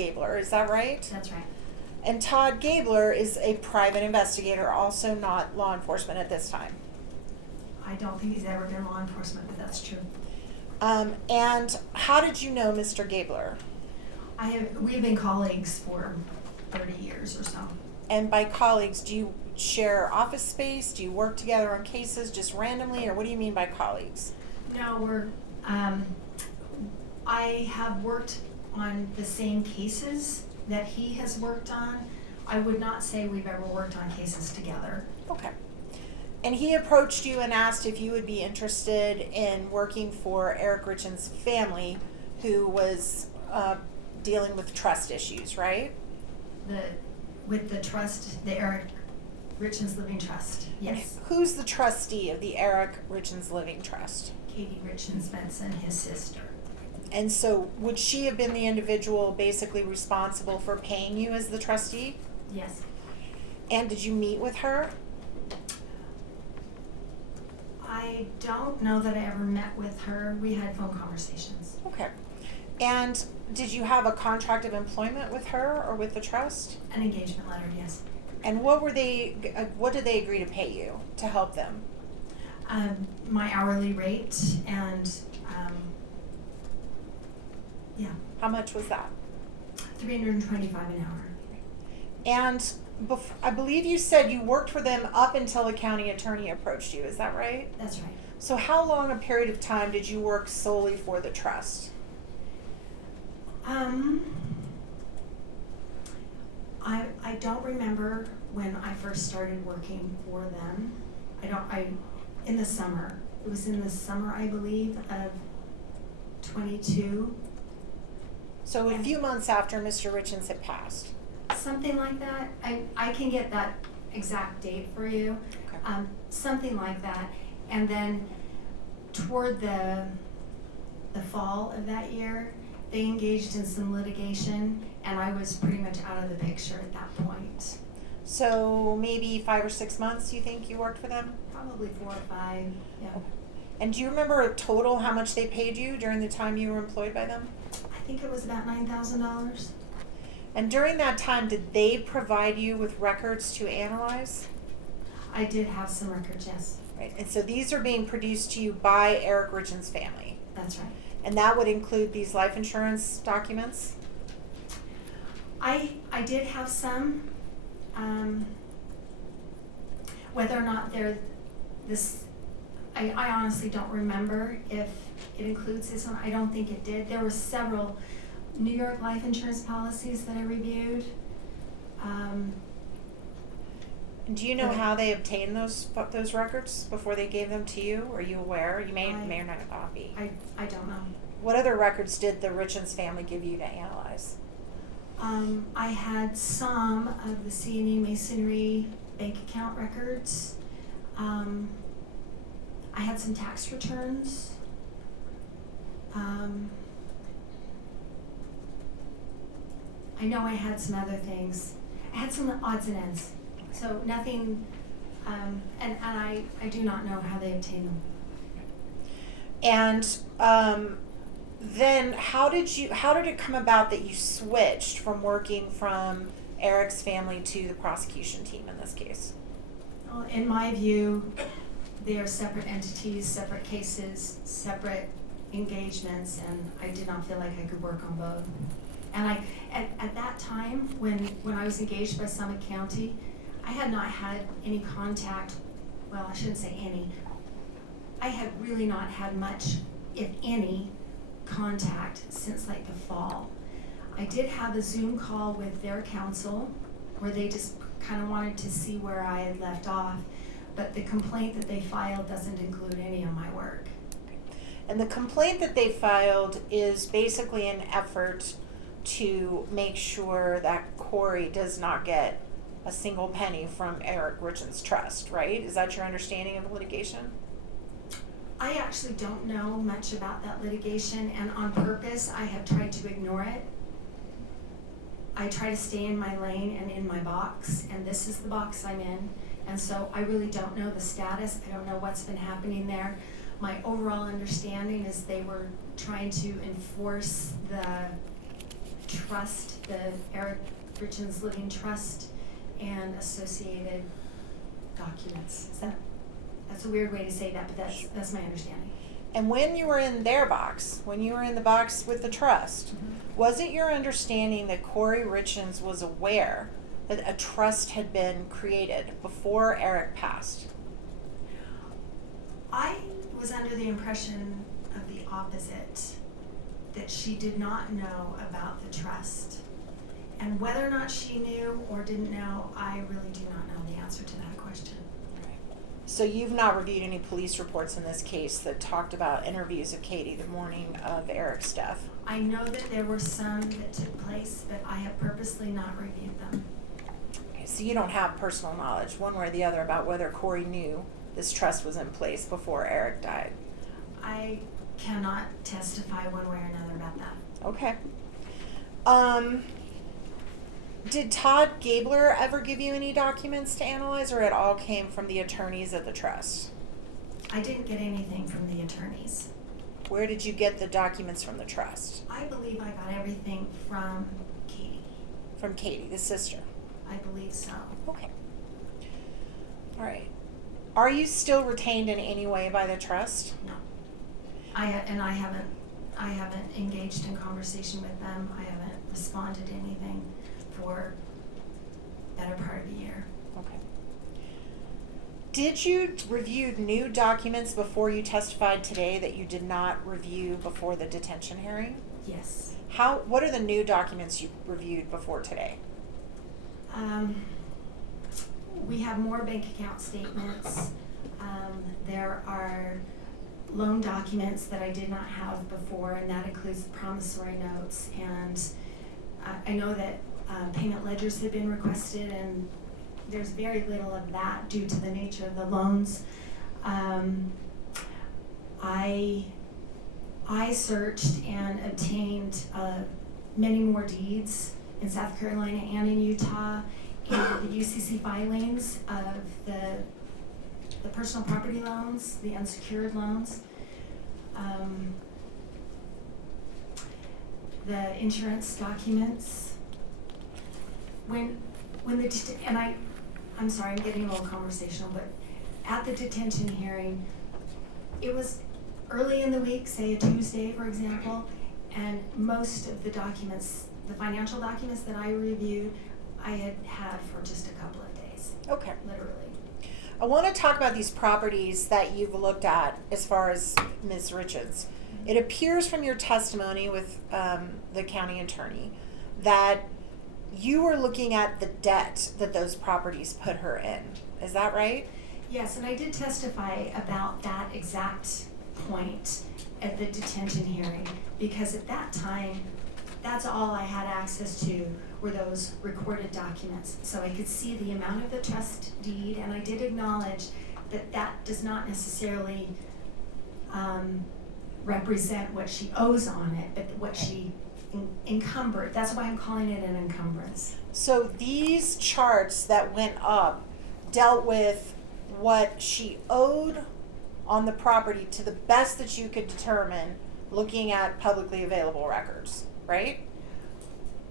Gabler, is that right? That's right. And Todd Gabler is a private investigator, also not law enforcement at this time. I don't think he's ever been law enforcement, but that's true. And how did you know Mr. Gabler? We've been colleagues for 30 years or so. And by colleagues, do you share office space? Do you work together on cases just randomly, or what do you mean by colleagues? No, I have worked on the same cases that he has worked on. I would not say we've ever worked on cases together. Okay. And he approached you and asked if you would be interested in working for Eric Richins' family, who was dealing with trust issues, right? With the trust, the Eric Richins Living Trust, yes. And who's the trustee of the Eric Richins Living Trust? Katie Richins Benson, his sister. And so would she have been the individual basically responsible for paying you as the trustee? Yes. And did you meet with her? I don't know that I ever met with her. We had phone conversations. Okay. And did you have a contract of employment with her or with the trust? An engagement letter, yes. And what did they agree to pay you to help them? My hourly rate and yeah. How much was that? $325 an hour. And I believe you said you worked for them up until the county attorney approached you, is that right? That's right. So how long a period of time did you work solely for the trust? I don't remember when I first started working for them. In the summer. It was in the summer, I believe, of 22. So a few months after Mr. Richins had passed. Something like that. I can get that exact date for you. Okay. Something like that. And then toward the fall of that year, they engaged in some litigation, and I was pretty much out of the picture at that point. So maybe 5 or 6 months you think you worked for them? Probably 4 or 5, yeah. And do you remember a total how much they paid you during the time you were employed by them? I think it was about $9,000. And during that time, did they provide you with records to analyze? I did have some records, yes. Right. And so these are being produced to you by Eric Richins' family. That's right. And that would include these life insurance documents? I did have some. Whether or not they're this, I honestly don't remember if it includes this one. I don't think it did. There were several New York life insurance policies that I reviewed. Do you know how they obtained those records before they gave them to you? Are you aware? You may or not be. I don't know. What other records did the Richins family give you to analyze? I had some of the C&E Masonry bank account records. I had some tax returns. I know I had some other things. I had some odds and ends. So nothing, and I do not know how they obtained them. And then how did it come about that you switched from working from Eric's family to the prosecution team in this case? Well, in my view, they are separate entities, separate cases, separate engagements, and I did not feel like I could work on both. And at that time, when I was engaged by Summit County, I had not had any contact, well, I shouldn't say any. I had really not had much, if any, contact since like the fall. I did have a Zoom call with their counsel where they just kind of wanted to see where I had left off, but the complaint that they filed doesn't include any of my work. And the complaint that they filed is basically an effort to make sure that Kouri does not get a single penny from Eric Richins' trust, right? Is that your understanding of the litigation? I actually don't know much about that litigation, and on purpose I have tried to ignore it. I try to stay in my lane and in my box, and this is the box I'm in, and so I really don't know the status. I don't know what's been happening there. My overall understanding is they were trying to enforce trust, the Eric Richins Living Trust, and associated documents. That's a weird way to say that, but that's my understanding. And when you were in their box, when you were in the box with the trust, was it your understanding that Kouri Richins was aware that a trust had been created before Eric passed? I was under the impression of the opposite, that she did not know about the trust. And whether or not she knew or didn't know, I really do not know the answer to that question. So you've not reviewed any police reports in this case that talked about interviews of Katie the morning of Eric's death? I know that there were some that took place, but I have purposely not reviewed them. Okay, so you don't have personal knowledge, one way or the other, about whether Kouri knew this trust was in place before Eric died? I cannot testify one way or another about that. Okay. Did Todd Gabler ever give you any documents to analyze, or it all came from the attorneys at the trust? I didn't get anything from the attorneys. Where did you get the documents from the trust? I believe I got everything from Katie. From Katie, the sister? I believe so. Okay. All right. Are you still retained in any way by the trust? No. I haven't engaged in conversation with them. I haven't responded to anything for the better part of a year. Okay. Did you review new documents before you testified today that you did not review before the detention hearing? Yes. What are the new documents you reviewed before today? We have more bank account statements. There are loan documents that I did not have before, and that includes the promissory notes. And I know that payment ledgers have been requested, and there's very little of that due to the nature of the loans. I searched and obtained many more deeds in South Carolina and in Utah, and the UCC filings of the personal property loans, the unsecured loans, the insurance documents. I'm sorry, I'm getting a little conversational, but at the detention hearing, it was early in the week, say a Tuesday, for example, and most of the documents, the financial documents that I reviewed, I had for just a couple of days. Okay. Literally. I want to talk about these properties that you've looked at as far as Ms. Richins. It appears from your testimony with the county attorney that you were looking at the debt that those properties put her in. Is that right? Yes, and I did testify about that exact point at the detention hearing, because at that time, that's all I had access to were those recorded documents. So I could see the amount of the trust deed, and I did acknowledge that that does not necessarily represent what she owes on it, but what she encumbered. That's why I'm calling it an encumbrance. So these charts that went up dealt with what she owed on the property to the best that you could determine looking at publicly available records, right?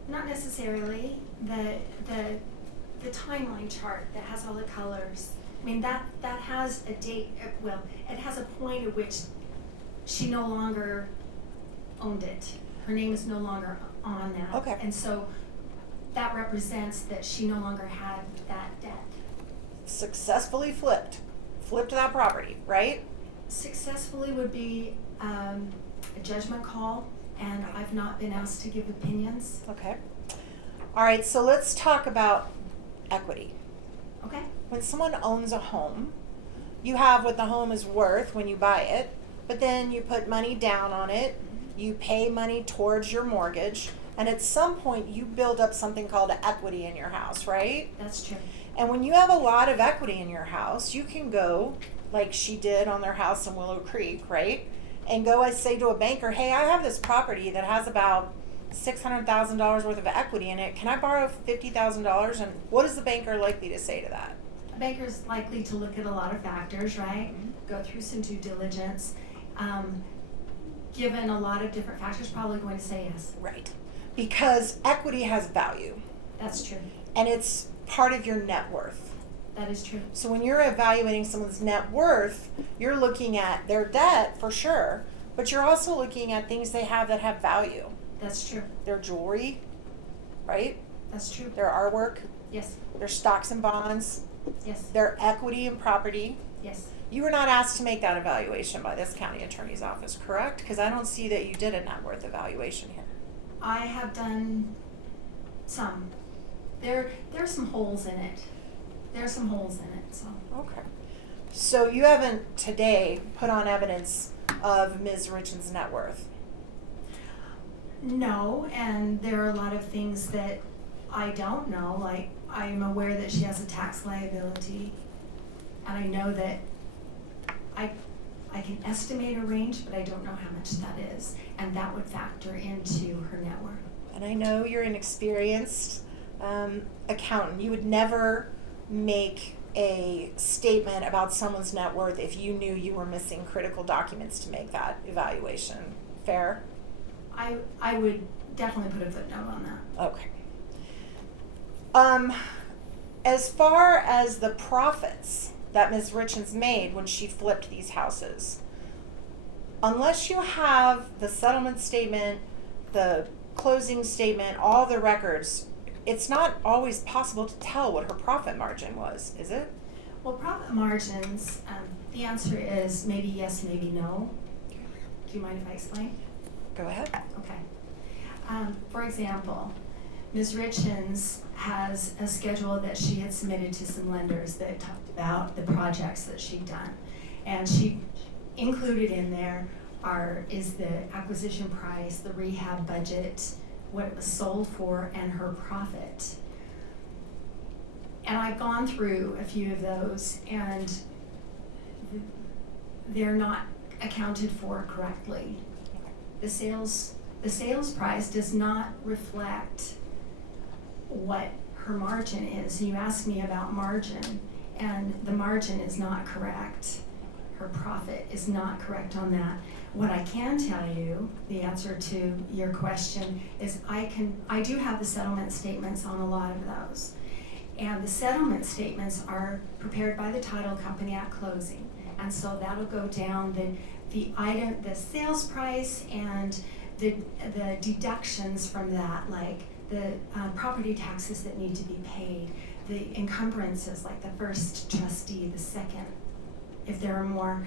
Not necessarily. The timeline chart that has all the colors, I mean, that has a date, well, it has a point at which she no longer owned it. Her name is no longer on that. Okay. And so that represents that she no longer had that debt. Successfully flipped that property, right? Successfully would be a judgment call, and I've not been asked to give opinions. Okay. All right, so let's talk about equity. Okay. When someone owns a home, you have what the home is worth when you buy it, but then you put money down on it, you pay money towards your mortgage, and at some point you build up something called equity in your house, right? That's true. And when you have a lot of equity in your house, you can go, like she did on their house in Willow Creek, right? And go, I say to a banker, hey, I have this property that has about $600,000 worth of equity in it. Can I borrow $50,000? And what is the banker likely to say to that? A banker's likely to look at a lot of factors, right? Mm-hmm. Go through some due diligence. Given a lot of different factors, probably going to say yes. Right. because equity has value, That's true. and it's part of your net worth. That is true. So when you're evaluating someone's net worth, you're looking at their debt for sure, but you're also looking at things they have that have value. That's true. Their jewelry, right? That's true. Their artwork, Yes. their stocks and bonds, Yes. their equity and property. Yes. You were not asked to make that evaluation by this county attorney's office, correct? Because I don't see that you did a net worth evaluation here. I have done some. There's some holes in it. There's some holes in it, so. Okay. So you haven't today put on evidence of Ms. Richins' net worth? No, and there are a lot of things that I don't know, like I'm aware that she has a tax liability, and I know that I can estimate a range, but I don't know how much that is, and that would factor into her net worth. And I know you're an experienced accountant. You would never make a statement about someone's net worth if you knew you were missing critical documents to make that evaluation. Fair? I would definitely put a footnote on that. Okay. As far as the profits that Ms. Richins made when she flipped these houses, unless you have the settlement statement, the closing statement, all the records, it's not always possible to tell what her profit margin was, is it? Well, profit margins, the answer is maybe yes, maybe no. Do you mind if I explain? Go ahead. Okay. For example, Ms. Richins has a schedule that she had submitted to some lenders that talked about the projects that she'd done. And she included in there is the acquisition price, the rehab budget, what it was sold for, and her profit. And I've gone through a few of those, and they're not accounted for correctly. The sales price does not reflect what her margin is. You asked me about margin, and the margin is not correct. Her profit is not correct on that. What I can tell you, the answer to your question, is I do have the settlement statements on a lot of those. And the settlement statements are prepared by the title company at closing. And so that'll go down the item, the sales price, and the deductions from that, like the property taxes that need to be paid, the encumbrances, like the first trustee, the second, if there are more,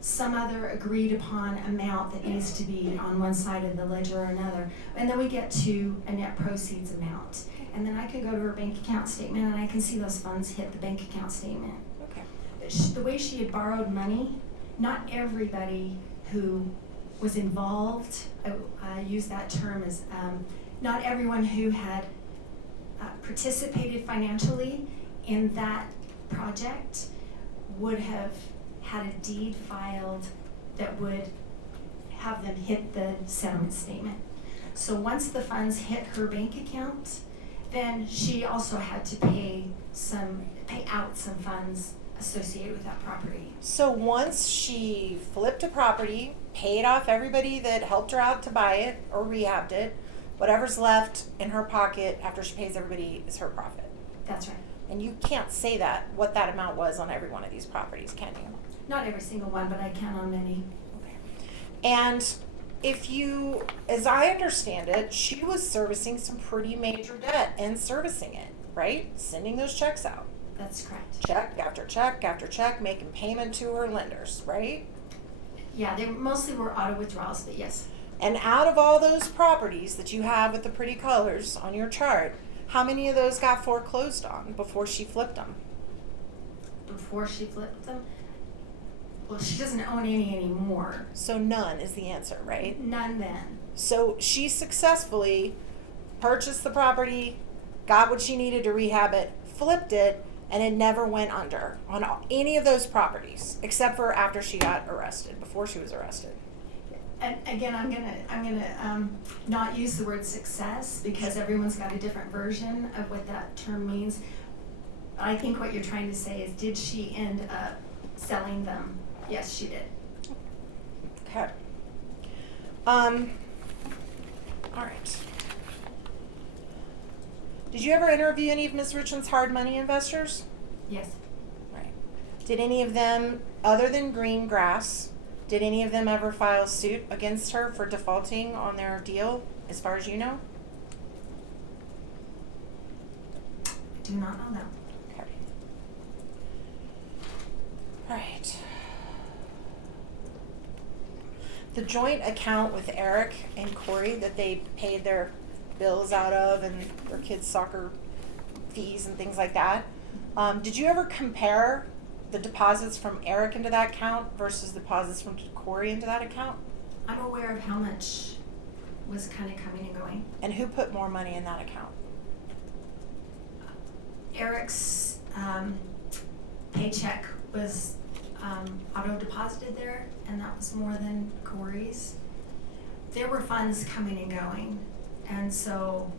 some other agreed upon amount that needs to be on one side of the ledger or another. And then we get to a net proceeds amount. And then I can go to her bank account statement and I can see those funds hit the bank account statement. Okay. The way she had borrowed money, not everybody who was involved, I use that term as not everyone who had participated financially in that project would have had a deed filed that would have them hit the settlement statement. So once the funds hit her bank account, then she also had to pay out some funds associated with that property. So once she flipped a property, paid off everybody that helped her out to buy it or rehabbed it, whatever's left in her pocket after she pays everybody is her profit. That's right. And you can't say that, what that amount was on every one of these properties, can you? Not every single one, but I can on many. Okay. And if you, as I understand it, she was servicing some pretty major debt and servicing it, right? Sending those checks out. That's correct. Check after check after check, making payment to her lenders, right? Yeah, they mostly were auto withdrawals, but yes. And out of all those properties that you have with the pretty colors on your chart, how many of those got foreclosed on before she flipped them? Before she flipped them? Well, she doesn't own any anymore. So none is the answer, right? None then. So she successfully purchased the property, got what she needed to rehab it, flipped it, and it never went under on any of those properties, except for after she got arrested, before she was arrested. And again, I'm gonna not use the word success because everyone's got a different version of what that term means. I think what you're trying to say is, did she end up selling them? Yes, she did. Okay. All right. Did you ever interview any of Ms. Richins' hard money investors? Yes. Right. Did any of them, other than Greengrass, did any of them ever file suit against her for defaulting on their deal, as far as you know? I do not know that. Okay. All right. The joint account with Eric and Kouri that they paid their bills out of and their kids' soccer fees and things like that, did you ever compare the deposits from Eric into that account versus deposits from Kouri into that account? I'm aware of how much was kind of coming and going. And who put more money in that account? Eric's paycheck was auto-deposited there, and that was more than Kouri's. There were funds coming and going, and so,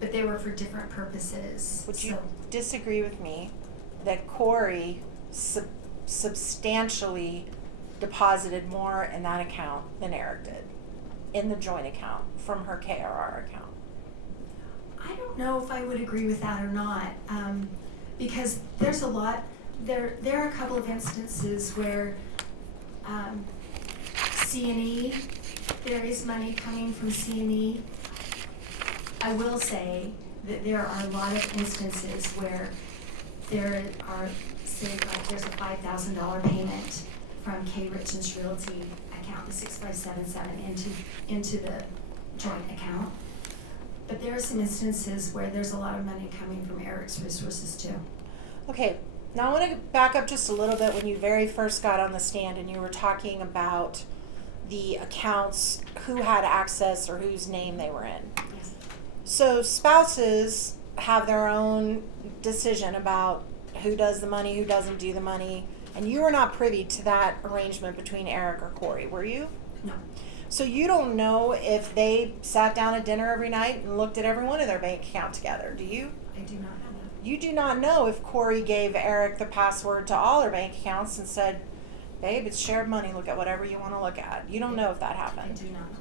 but they were for different purposes. Would you disagree with me that Kouri substantially deposited more in that account than Eric did in the joint account from her KRR account? I don't know if I would agree with that or not, because there's a lot. There are a couple of instances where C&E, there is money coming from C&E. I will say that there are a lot of instances where there are, say, like there's a $5,000 payment from Richins Realty account, the 6577, into the joint account. But there are some instances where there's a lot of money coming from Eric's resources too. Okay, now I want to back up just a little bit when you very first got on the stand and you were talking about the accounts, who had access or whose name they were in. Yes. So spouses have their own decision about who does the money, who doesn't do the money, and you were not privy to that arrangement between Eric or Kouri, were you? No. So you don't know if they sat down at dinner every night and looked at every one of their bank account together, do you? I do not know that. You do not know if Kouri gave Eric the password to all her bank accounts and said, babe, it's shared money, look at whatever you want to look at. You don't know if that I happened. do not know.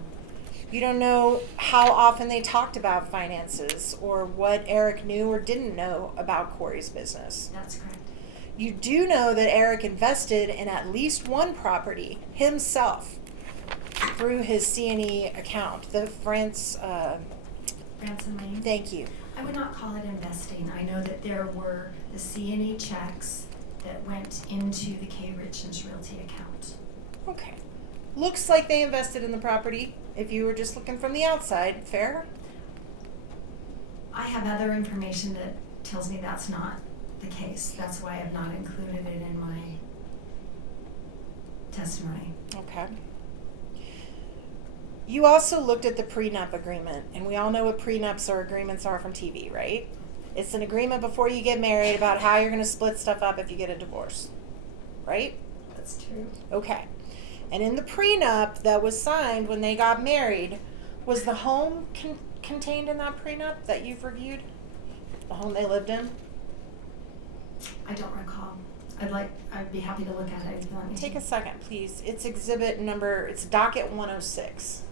You don't know how often they talked about finances or what Eric knew or didn't know about Kouri's business. That's correct. You do know that Eric invested in at least one property himself through his C&E account, the Ransom Lane. Thank you. I would not call it investing. I know that there were the C&E checks that went into the Richins Realty account. Okay. Looks like they invested in the property if you were just looking from the outside. Fair? I have other information that tells me that's not the case. That's why I've not included it in my testimony. Okay. You also looked at the prenup agreement, and we all know what prenups or agreements are from TV, right? It's an agreement before you get married about how you're going to split stuff up if you get a divorce, right? That's true. Okay. And in the prenup that was signed when they got married, was the home contained in that prenup that you've reviewed? The home they lived in? I don't recall. I'd be happy to look at it if you want me to. Take a second, please. It's exhibit number, it's docket 106.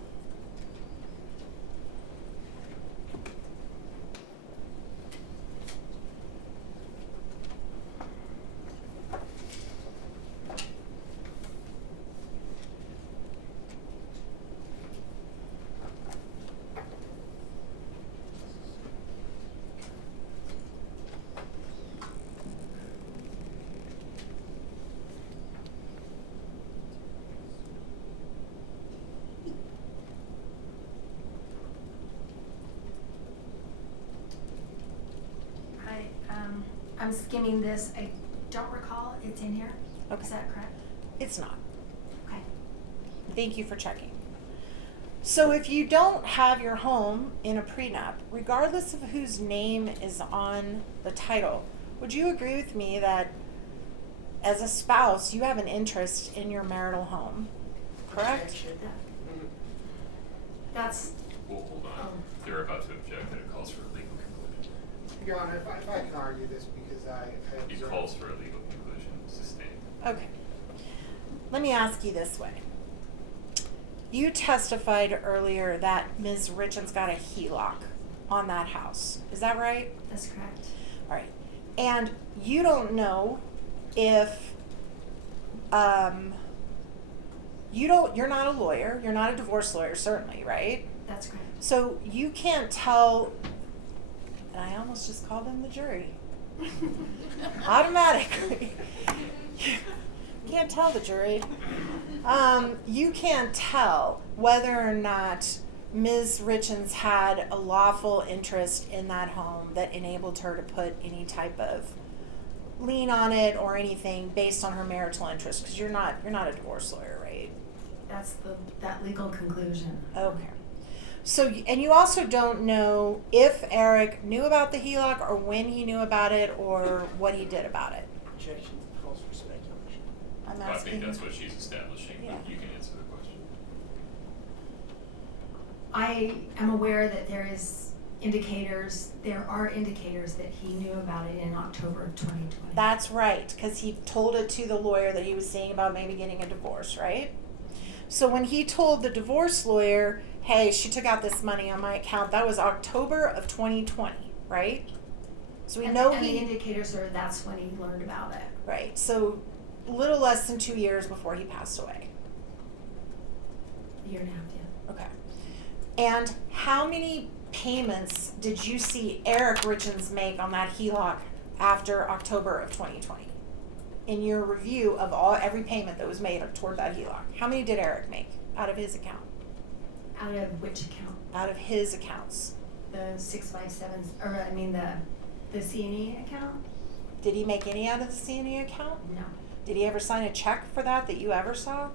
I'm skimming this. I don't recall it's in here. Okay. Is that correct? It's not. Okay. Thank you for checking. So if you don't have your home in a prenup, regardless of whose name is on the title, would you agree with me that as a spouse, you have an interest in your marital home, correct? That's. Well, hold on. They're about to object that it calls for a legal conclusion. Your Honor, if I can argue this because I It observed. calls for a legal conclusion. Sustained. Okay. Let me ask you this way. you testified earlier that Ms. Richins got a HELOC on that house. Is that right? That's correct. All right. And you don't know if you're not a lawyer, you're not a divorce lawyer, certainly, right? That's correct. So you can't tell, and I almost just called them the jury. Automatically. You can't tell the jury. You can't tell whether or not Ms. Richins had a lawful interest in that home that enabled her to put any type of lien on it or anything based on her marital interest, because you're not a divorce lawyer, right? That's that legal conclusion. Okay. So, and you also don't know if Eric knew about the HELOC or when he knew about it or what he did about it. Objection calls for speculation. I'm I asking. think that's what she's establishing, Yeah. but you can answer the question. I am aware that there are indicators that he knew about it in October of 2020. That's right, because he told it to the lawyer that he was seeing about maybe getting a divorce, right? So when he told the divorce lawyer, hey, she took out this money on my account, that was October of 2020, right? So we know and he... the indicators are that's when he learned about it. Right, so a little less than 2 years before he passed away. A year and a half, yeah. Okay. And how many payments did you see Eric Richins make on that HELOC after October of 2020? In your review of every payment that was made toward that HELOC, how many did Eric make out of his account? Out of which account? Out of his accounts. The 657, or I mean the C&E account? Did he make any out of the C&E account? No, Did he ever sign a check for that you ever saw?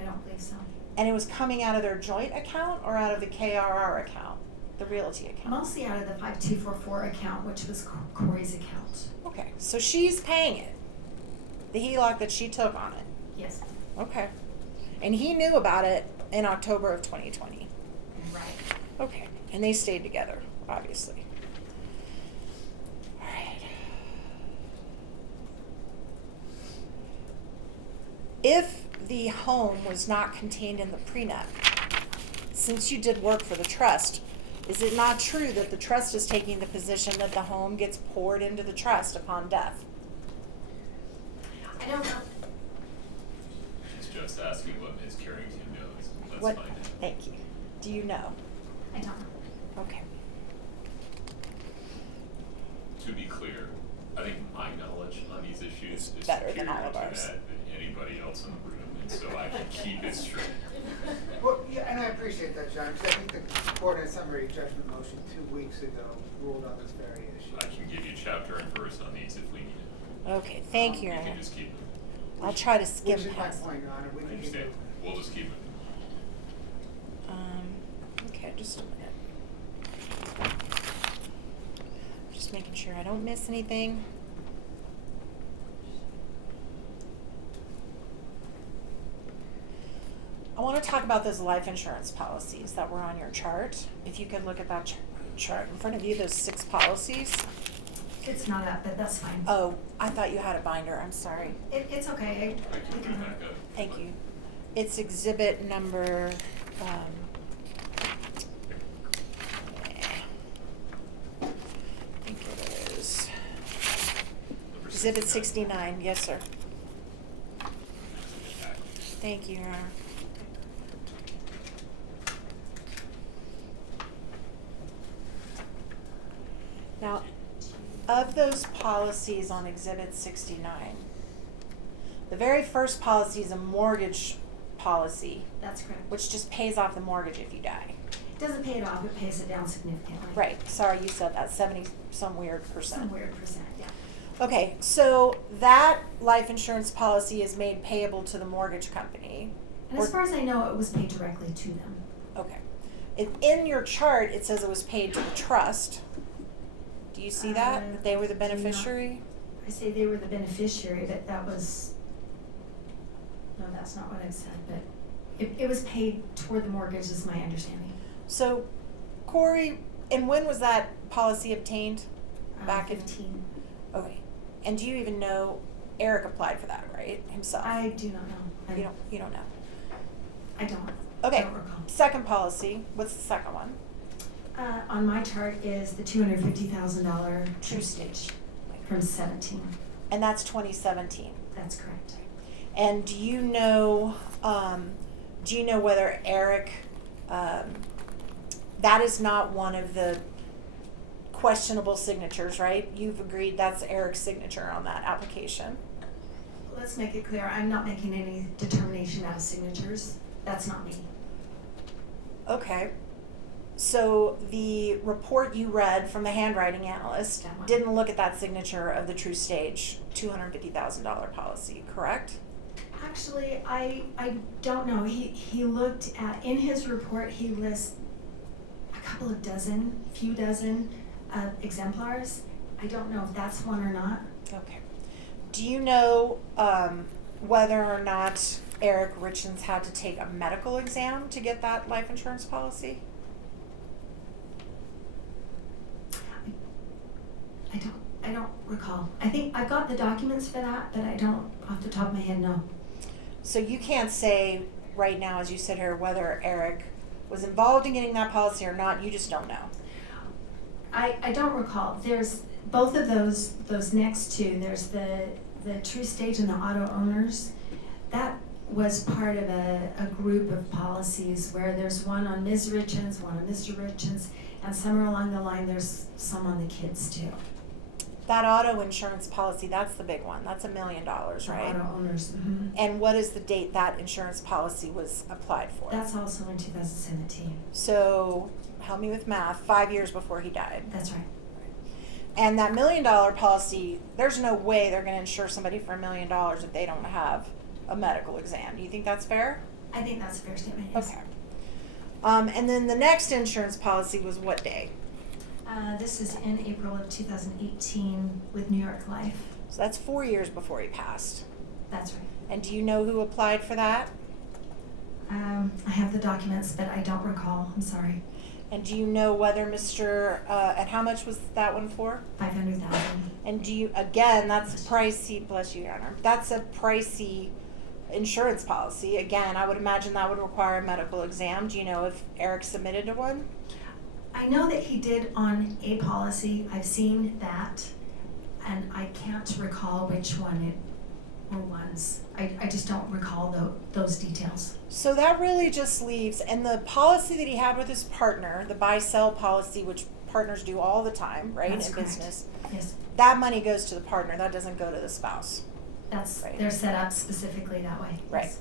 I don't believe so. And it was coming out of their joint account or out of the KRR account, the realty account? Mostly out of the 5244 account, which was Kouri's account. Okay, so she's paying it. The HELOC that she took on it. Yes. Okay. And he knew about it in October of 2020. Right. Okay. And they stayed together, obviously. All right. If the home was not contained in the prenup, since you did work for the trust, is it not true that the trust is taking the position that the home gets poured into the trust upon death? I don't know. She's just asking what Ms. Carrington knows. Let's What? find out. Thank you. Do you know? I don't know. Okay. To be clear, I think my knowledge on these issues is better than superior all of to ours. that than anybody else in the room, and so I can keep it straight. Well, yeah, and I appreciate that, John, because I think the court in summary judgment motion 2 weeks ago ruled on this very issue. I can give you chapter and verse on these if we need it. Okay, thank you, You Anna. can just keep it. I'll try to skim Which is my past. point, Your Honor. We I can understand. give We'll just keep it. Okay, just a minute. Just making sure I don't miss anything. I want to talk about those life insurance policies that were on your chart. If you could look at that chart in front of you, those 6 policies. It's not up, but that's fine. Oh, I thought you had a binder. I'm sorry. It's okay. I can put it back up. Thank you. It's exhibit number, I think it is. Number Exhibit 69, yes, sir. Back. Thank you, Your Honor. Now, of those policies on Exhibit 69, the very first policy is a mortgage policy, That's correct. which just pays off the mortgage if you die. It doesn't pay it off, it pays it down significantly. Right, sorry, you said that, 70 some weird percent. Some weird percent, yeah. Okay, so that life insurance policy is made payable to the mortgage company. And as far as I know, it was paid directly to them. Okay. In your chart, it says it was paid to the trust. Do you see that? That they were the do not. beneficiary? I say they were the beneficiary, but that was, no, that's not what it said, but it was paid toward the mortgage is my understanding. So, Kouri, and when was that policy obtained? Back in 15. Okay. And do you even know Eric applied for that, right? Himself? I do not know. You don't know. I don't. Okay, Don't recall. second policy, what's the second one? On my chart is the $250,000 True true stage. stage from 17. And that's 2017. That's correct. And do you know whether Eric, that is not one of the questionable signatures, right? You've agreed that's Eric's signature on that application. Let's make it clear, I'm not making any determination out of signatures. That's not me. Okay. So the report you read from the handwriting analyst That one. didn't look at that signature of the True Stage $250,000 policy, correct? Actually, I don't know. He looked at, in his report, he lists a few dozen exemplars. I don't know if that's one or not. Okay. Do you know whether or not Eric Richins had to take a medical exam to get that life insurance policy? I don't recall. I think I've got the documents for that, but I don't, off the top of my head, no. So you can't say right now, as you sit here, whether Eric was involved in getting that policy or not. You just don't know. I don't recall. There's both of those next two. There's the True Stage and the auto owners. That was part of a group of policies where there's one on Ms. Richins, one on Mr. Richins, and somewhere along the line there's some on the kids too. That auto insurance policy, that's the big one. That's $1 million, right? Auto owners. Mm-hmm. And what is the date that insurance policy was applied for? That's also in 2017. So, help me with math, 5 years before he died. That's right. And that $1 million policy, there's no way they're going to insure somebody for $1 million if they don't have a medical exam. Do you think that's fair? I think that's a fair statement, yes. Okay. And then the next insurance policy was what day? This is in April of 2018 with New York Life. So that's 4 years before he passed. That's right. And do you know who applied for that? I have the documents, but I don't recall. I'm sorry. And do you know whether and how much was that one for? 500,000. And do you, again, that's pricey, bless you, Your Honor, that's a pricey insurance policy. Again, I would imagine that would require a medical exam. Do you know if Eric submitted to one? I know that he did on a policy. I've seen that, and I can't recall which one it were ones. I just don't recall those details. So that really just leaves, and the policy that he had with his partner, the buy-sell policy, which partners do all the time, right, That's in correct. business, Yes, that money goes to the partner, that doesn't go to the spouse. that's Right. they're set up specifically that way. Right. Yes.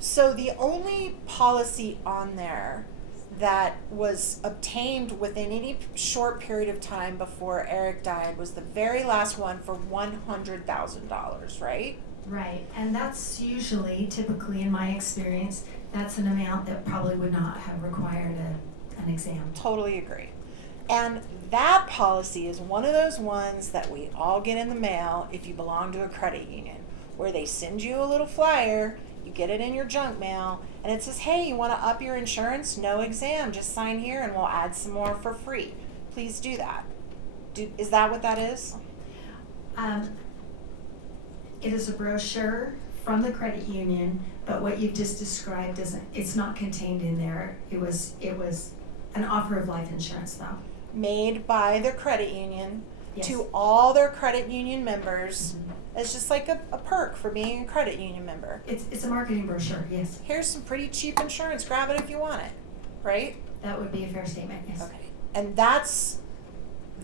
So the only policy on there that was obtained within any short period of time before Eric died was the very last one for $100,000, right? Right, and that's usually, typically in my experience, that's an amount that probably would not have required an exam. Totally agree. And that policy is one of those ones that we all get in the mail if you belong to a credit union, where they send you a little flyer, you get it in your junk mail, and it says, hey, you want to up your insurance? No exam, just sign here and we'll add some more for free. Please do that. Is that what that is? It is a brochure from the credit union, but what you've just described it's not contained in there. It was an offer of life insurance though. Made by the credit union Yes. to all their credit union members. Mhm. It's just like a perk for being a credit union member. It's a marketing brochure, yes. Here's some pretty cheap insurance, grab it if you want it, right? That would be a fair statement, yes. Okay. And that's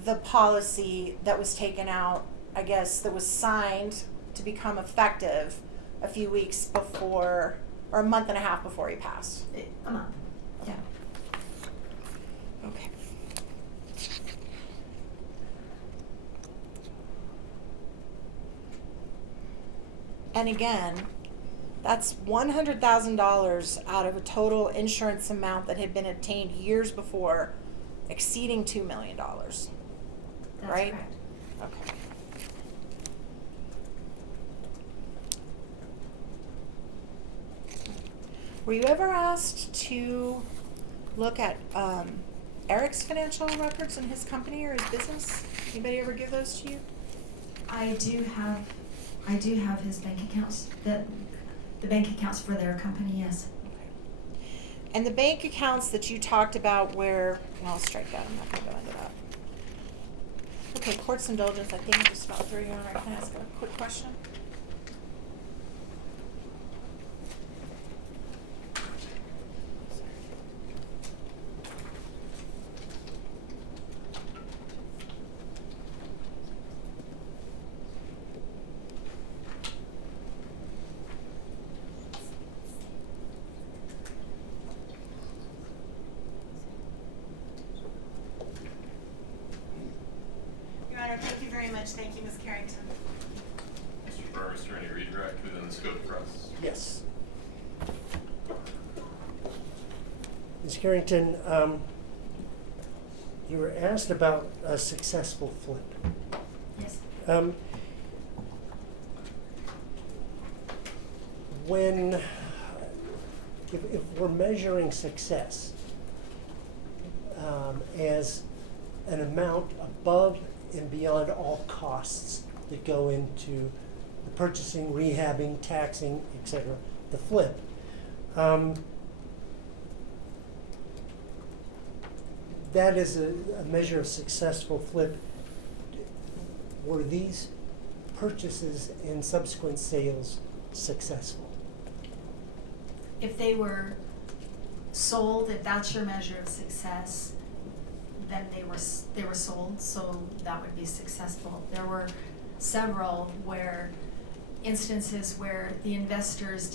the policy that was taken out, I guess, that was signed to become effective a few weeks before, or a month and a half before he passed. A month, yeah. Okay. And again, that's $100,000 out of a total insurance amount that had been obtained years before, exceeding $2 million. That's Right? correct. Okay. Were you ever asked to look at Eric's financial records in his company or his business? Anybody ever give those to you? I do have his bank accounts, the bank accounts for their company, yes. And the bank accounts that you talked about where, well, I'll strike that, I'm not gonna go into that. Okay, court's indulgence, I think I just about threw you on right. Can I ask a quick question? Your Honor, thank you very much. Thank you, Ms. Carrington. Mr. Burmester, any redirect within the scope of process? Yes. Ms. Carrington, you were asked about a successful flip. Yes. If we're measuring success as an amount above and beyond all costs that go into the purchasing, rehabbing, taxing, etc., the flip, that is a measure of successful flip. Were these purchases and subsequent sales successful? If they were sold, if that's your measure of success, then they were sold, so that would be successful. There were several instances where the investors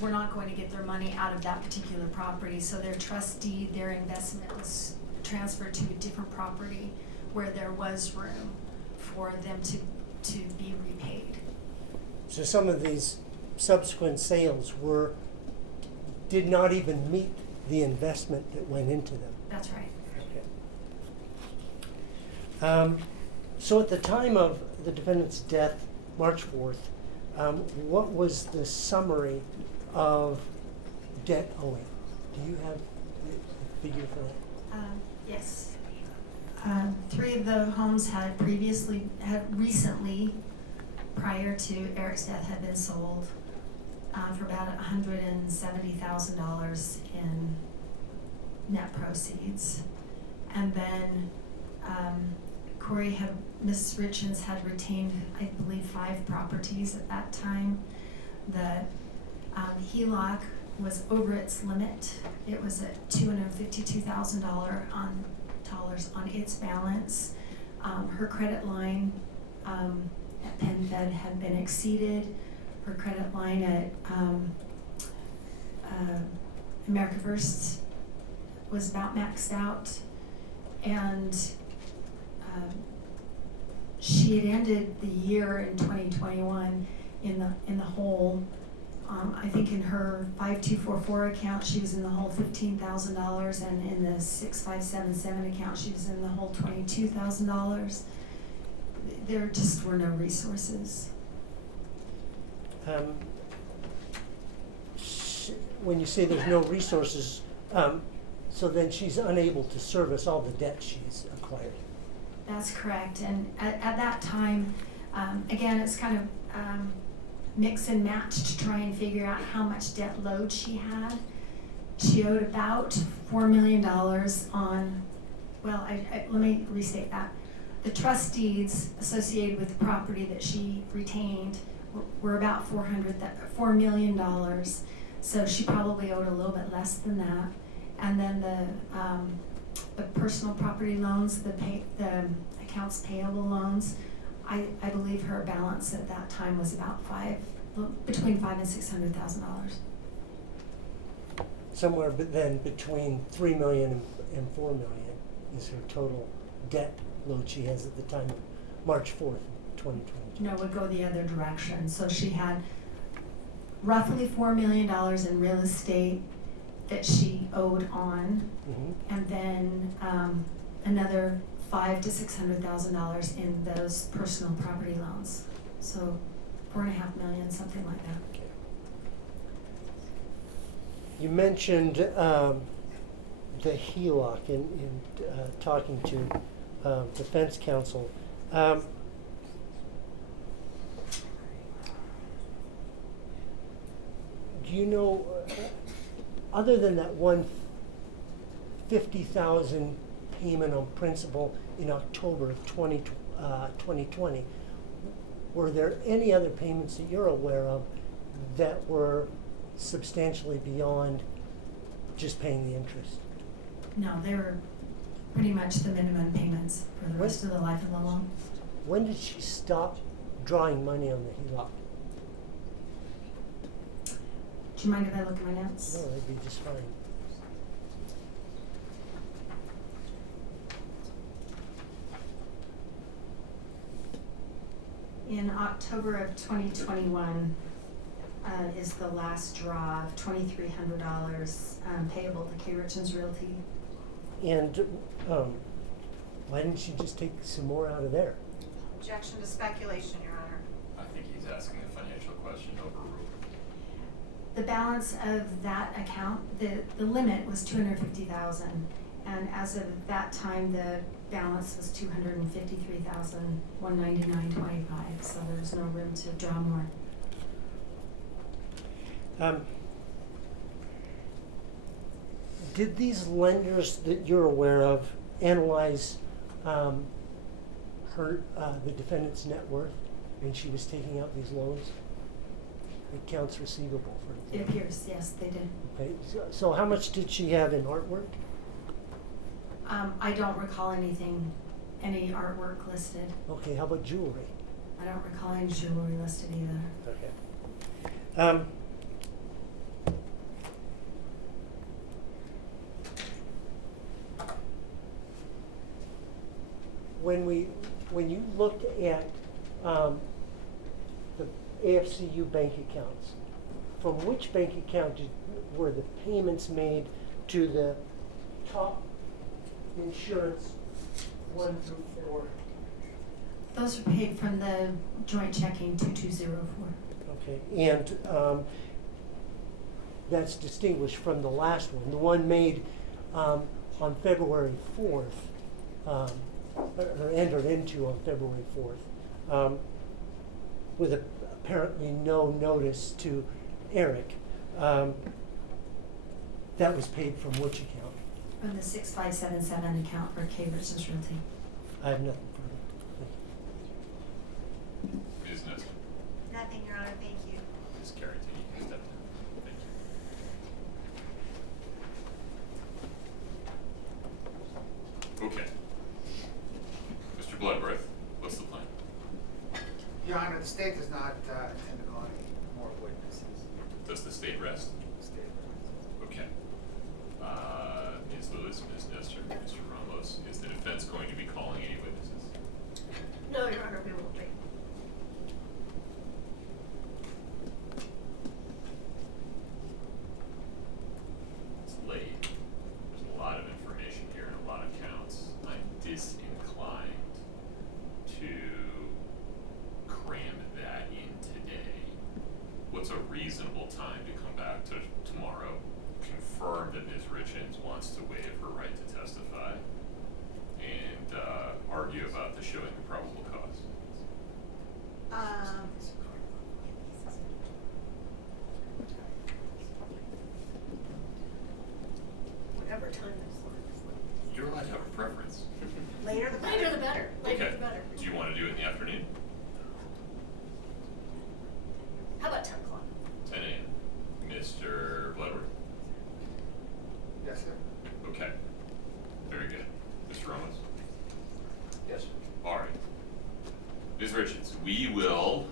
were not going to get their money out of that particular property, so their trust deed, their investment was transferred to a different property where there was room for them to be repaid. So some of these subsequent sales did not even meet the investment that went into them. That's right. Okay. So at the time of the defendant's death, March 4th, what was the summary of debt owing? Do you have the figure for that? Yes. 3 of the homes had recently, prior to Eric's death, had been sold for about $170,000 in net proceeds. And then Kouri Ms. Richins had retained, I believe, 5 properties at that time. The HELOC was over its limit. It was at $252,000 on its balance. Her credit line at PenFed had been exceeded. Her credit line at America First was about maxed out, and she had ended the year in 2021 in the hole. I think in her 5244 account she was in the hole $15,000, and in the 6577 account she was in the hole $22,000. There just were no resources. When you say there's no resources, so then she's unable to service all the debt she's acquired. That's correct. And at that time, again, it's kind of mix and match to try and figure out how much debt load she had. She owed about $4 million on, well, let me restate that. The trust deeds associated with the property that she retained were about $4 million. So she probably owed a little bit less than that. And then the personal property loans, the accounts payable loans, I believe her balance at that time was about between $500,000 and $600,000. Somewhere then between $3 million and $4 million is her total debt load she has at the time of March 4th, 2022. No, it would go the other direction. So she had roughly $4 million in real estate that she owed on, and then another $500,000 to $600,000 in those personal property loans. So $4.5 million, something like that. Okay. You mentioned the HELOC in talking to defense counsel. Do you know other than that one $50,000 payment on principal in October of 2020, were there any other payments that you're aware of that were substantially beyond just paying the interest? No, they were pretty much the minimum payments for the rest of the life of the loan. When did she stop drawing money on the HELOC? Do you mind if I look at my notes? No, that'd be just fine. In October of 2021 is the last draw of $2,300 payable to Richins Realty. And why didn't she just take some more out of there? Objection to speculation, Your Honor. I think he's asking a financial question overruled. The balance of that account, the limit was $250,000, and as of that time, the balance was $253,199.25. So there was no room to draw more. Did these lenders that you're aware of analyze the defendant's net worth when she was taking out these loans? Accounts receivable, for It example. appears, yes, they did. Okay, so how much did she have in artwork? I don't recall any artwork listed. Okay, how about jewelry? I don't recall any jewelry listed either. Okay. When you looked at the AFCU bank accounts, from which bank account were the payments made to the top insurance 1 through 4? Those are paid from the joint checking 2204. Okay, and that's distinguished from the last one, the one made on February 4th, or entered into on February 4th, with apparently no notice to Eric. That was paid from which account? From the 6577 account for Richins Realty. I have nothing further. Thank you. Ms. Nestor. Nothing, Your Honor, thank you. Ms. Carrington, you can step down. Thank you. Okay. Mr. Bloodworth, what's the plan? Your Honor, the state does not intend to call any more witnesses. Does the state rest? The state Okay. Ms. Lewis, Ms. Nestor, Mr. Ramos, is the defense going to be calling any witnesses? No, Your Honor, we won't be. It's late. There's a lot of information here and a lot of counts. I'm disinclined to cram that in today. What's a reasonable time to come back to tomorrow, confirm that Ms. Richins wants to waive her right to testify, and argue about the showing of probable cause? Whatever time is You're allowed to have a preference. Later the better. later the better. Later Okay. the better. Do you want to do it in the afternoon? How about 10 o'clock? 10 a.m. Mr. Bloodworth? Yes, sir. Okay. Very good. Mr. Ramos? Yes, sir. All right. Ms. Richins, we will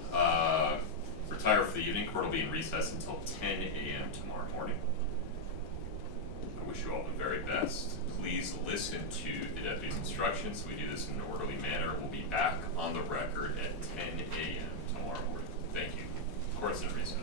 retire for the evening. Court will be in recess until 10 a.m. tomorrow morning. I wish you all the very best. Please listen to the deputy's instructions. We do this in an orderly manner. We'll be back on the record at 10 a.m. tomorrow morning. Thank you. Court's in recess.